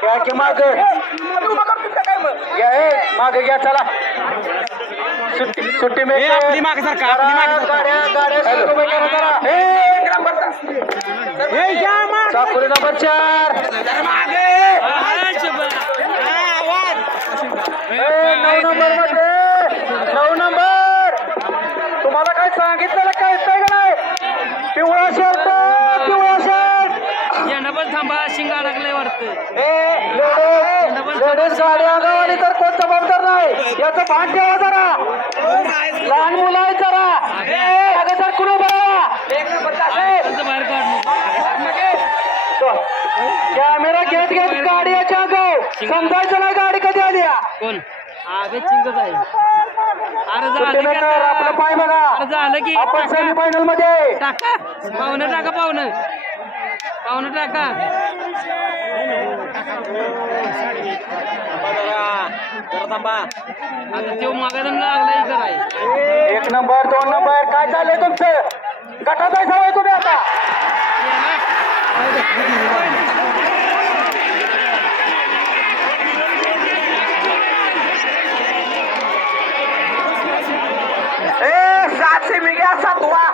घ्या की माग घ्या हे माग घ्या चला सुट्टी सुट्टी मे आपली मागं आपली मागं. सरका. गाड्या गाड्या सुरू करा. हे, नंबर चार ए, नऊ नंबरमध्ये. नऊ नंबर. तुम्हाला काय सांगितलेलं थांबा शिंगा ए, लेडीज गाडी तर कोण जबाबदार नाही. याचं भान ठेवा जरा. लहान मुलं आहेत जरा. कुणी कॅमेरा घेत घेत गाडी याच्या अंगाव समजायचं नाही गाडी कधी आली. कोण? अरे चिंगच आहे आपलं पाय बघा. झालं की. आपण टाका. सेमी फायनलमध्ये. टाका. पाहुणं टाका पाहुणं. एक नंबर दोन नंबर. काय चाललंय तुमचं? गटात आहे सवय तुम्ही आता. सातशे मिळ्या सातवा